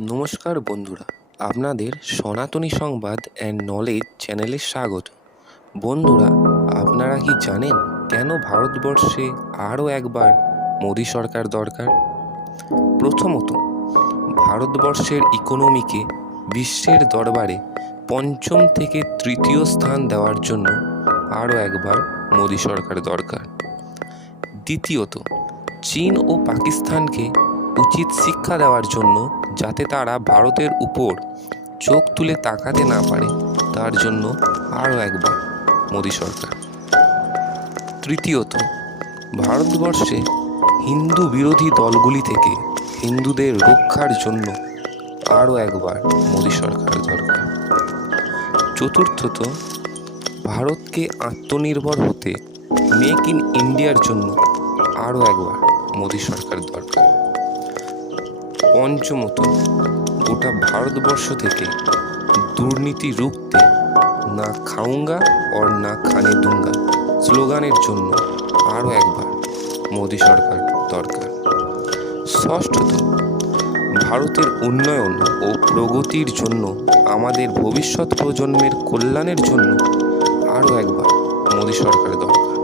নমস্কার বন্ধুরা, আপনাদের সনাতনী সংবাদ অ্যান্ড নলেজ চ্যানেলে স্বাগত। বন্ধুরা, আপনারা কি জানেন কেন ভারতবর্ষে আরও একবার মোদী সরকার দরকার? প্রথমত, ভারতবর্ষের ইকোনমিকে বিশ্বের দরবারে পঞ্চম থেকে তৃতীয় স্থান দেওয়ার জন্য আরও একবার মোদী সরকার দরকার। দ্বিতীয়ত, চীন ও পাকিস্তানকে উচিত শিক্ষা দেওয়ার জন্য, যাতে তারা ভারতের উপর চোখ তুলে তাকাতে না পারে, তার জন্য আরও একবার মোদী সরকার। তৃতীয়ত, ভারতবর্ষে হিন্দু বিরোধী দলগুলি থেকে হিন্দুদের রক্ষার জন্য আরও একবার মোদী সরকার দরকার। চতুর্থত, ভারতকে আত্মনির্ভর হতে মেক ইন ইন্ডিয়ার জন্য আরও একবার মোদী সরকার দরকার। পঞ্চমত, গোটা ভারতবর্ষ থেকে দুর্নীতি রুখতে না খাউঙ্গা और না খানে দুঙ্গা স্লোগানের জন্য আরও একবার মোদী সরকার দরকার। ষষ্ঠত, ভারতের উন্নয়ন ও প্রগতির জন্য, আমাদের ভবিষ্যৎ প্রজন্মের কল্যাণের জন্য আরও একবার মোদী সরকার দরকার।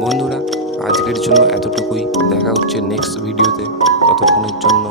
বন্ধুরা, আজকের জন্য এতটুকুই। দেখা হচ্ছে নেক্সট ভিডিওতে। ততক্ষণের জন্য